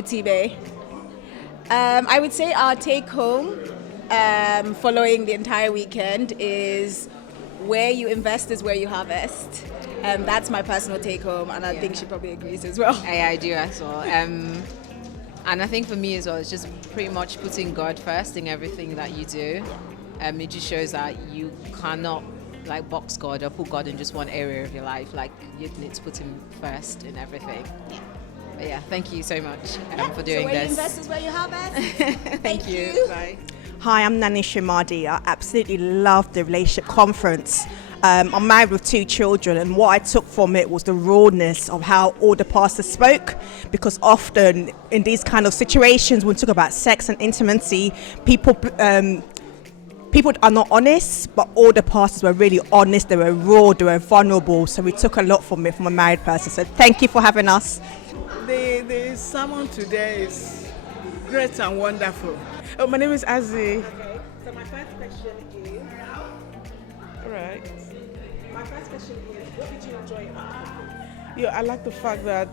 Obutibe. I would say our take home following the entire weekend is where you invest is where you harvest. That's my personal take home, and I think she probably agrees as well. I do as well. And I think for me as well, it's just pretty much putting God first in everything that you do. It just shows that you cannot like box God or put God in just one area of your life. Like you need to put Him first in everything. But yeah, thank you so much for doing so where this. You invest is where you harvest. Thank you. Bye. Hi, I'm Nani Shimadi. I absolutely love the relationship conference. I'm married with 2 children, and what I took from it was the rawness of how all the pastors spoke, because often in these kind of situations when we talk about sex and intimacy, people are not honest, but all the pastors were really honest, they were raw, they were vulnerable, so we took a lot from it from a married person. So thank you for having us. The sermon today is great and wonderful. Oh, my name is Azzy. Okay, so my first question is... All right. My first question is, what did you enjoy about the conference? Yeah, I like the fact that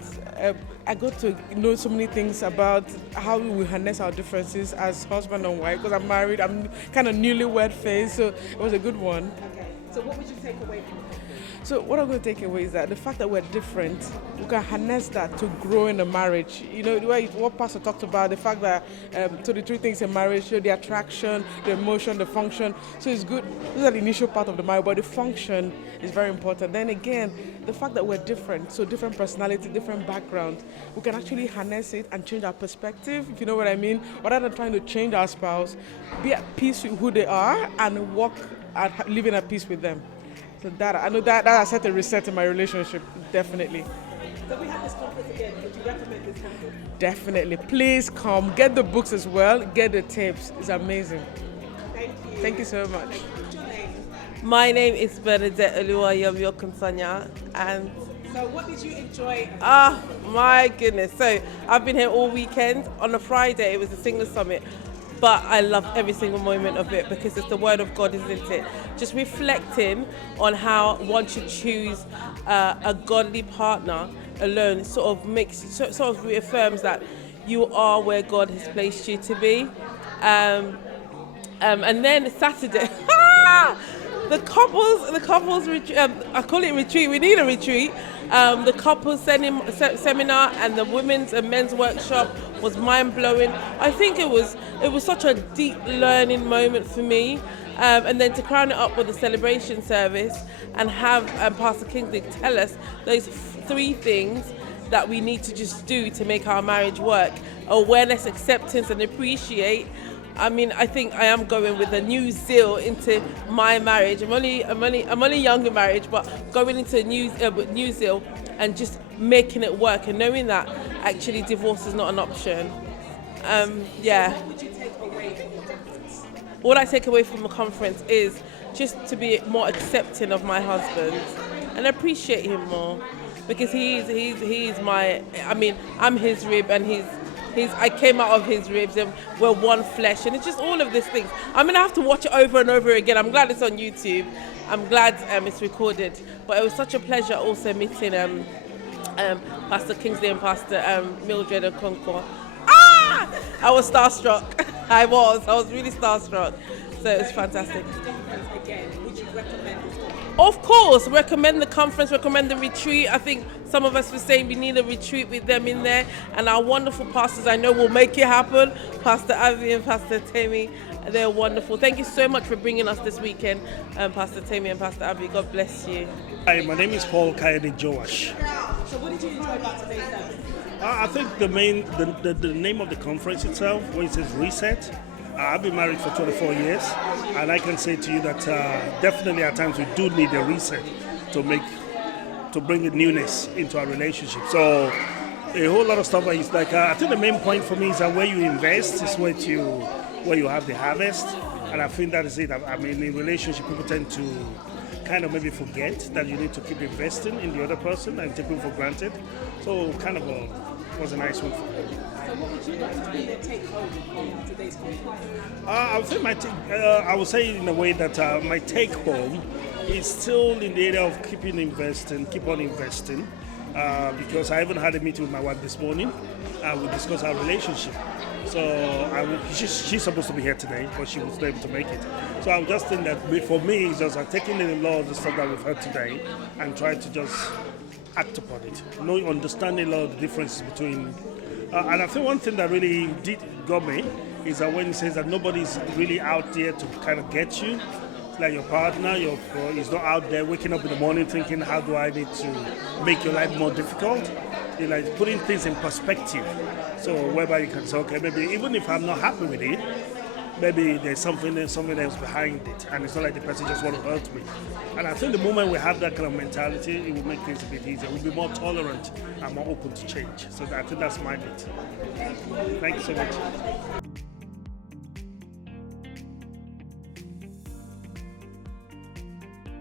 I got to know so many things about how we harness our differences as husband and wife, because I'm married, I'm kind of newlywed phase, so it was a good one. Okay, so what would you take away from the conference? So what I'm going to take away is that the fact that we're different, we can harness that to grow in a marriage. You know, what Pastor talked about, the fact that so the 3 things in marriage, the attraction, the emotion, the function. So it's good. Those are the initial part of the marriage, but the function is very important. Then again, the fact that we're different, so different personality, different background, we can actually harness it and change our perspective, if you know what I mean, rather than trying to change our spouse, be at peace with who they are and walk at living at peace with them. So I know that has set a reset in my relationship, definitely. So we have this conference again. Would you recommend this conference? Definitely. Please come. Get the books as well. Get the tapes. It's amazing. Thank you. Thank you so much. What's your name? My name is Bernadette Oluwayomi-Okunsanya, and So what did you enjoy? my goodness. So I've been here all weekend. On a Friday, it was a single summit. But I love every single moment of it because it's the word of God, isn't it? Just reflecting on how one should choose a godly partner alone sort of reaffirms that you are where God has placed you to be. And then Saturday, the couples retreat. I call it retreat. We need a retreat. The couples seminar and the women's and men's workshop was mind-blowing. I think it was such a deep learning moment for me. And then to crown it up with a celebration service and have Pastor Kingsley tell us those 3 things that we need to just do to make our marriage work: awareness, acceptance, and appreciate. I mean, I think I am going with a new zeal into my marriage. I'm only young in marriage, but going into new zeal and just making it work and knowing that actually divorce is not an option. Yeah. What would you take away from the conference? What I take away from the conference is just to be more accepting of my husband and appreciate him more, because he's my. I mean, I'm his rib and I came out of his ribs and we're one flesh, and it's just all of these things. I'm gonna have to watch it over and over again. I'm glad it's on YouTube. I'm glad it's recorded. But it was such a pleasure also meeting Pastor Kingsley and Pastor Mildred and Concord. I was starstruck. I was really starstruck. So it was fantastic. Again, would you recommend this conference? Of course, recommend the conference, recommend the retreat. I think some of us were saying we need a retreat with them in there, and our wonderful pastors I know will make it happen. Pastor Avi and Pastor Temi, they're wonderful. Thank you so much for bringing us this weekend, Pastor Temi and Pastor Avi. God bless you. Hi, my name is Paul Kayode Joash. So what did you enjoy about today's service? I think the name of the conference itself, where it says Reset, I've been married for 24 years, and I can say to you that definitely at times we do need a reset to bring a newness into our relationship. So a whole lot of stuff is like, I think the main point for me is that where you invest is where you have the harvest, and I think that is it. I mean, in relationship, people tend to kind of maybe forget that you need to keep investing in the other person and take them for granted. So kind of was a nice one for me. So what would you like to be your take home on today's conference? I would say I would say in a way that my take home is still in the area of keep on investing. because I even had a meeting with my wife this morning. We discussed our relationship. So she's supposed to be here today, but she was not able to make it. So I was just think that for me, it's just like taking in the law of the stuff that we've heard today and try to just act upon it. Understanding a lot of the differences between. And I think one thing that really got me is that when he says that nobody's really out there to kind of get you, like your partner, is not out there waking up in the morning thinking, how do I need to make your life more difficult? You're like putting things in perspective. So whereby you can say, okay, maybe even if I'm not happy with it, maybe there's something else behind it, and it's not like the person just want to hurt me. And I think the moment we have that kind of mentality, it will make things a bit easier. We'll be more tolerant and more open to change. So I think that's my bit. Thank you so much.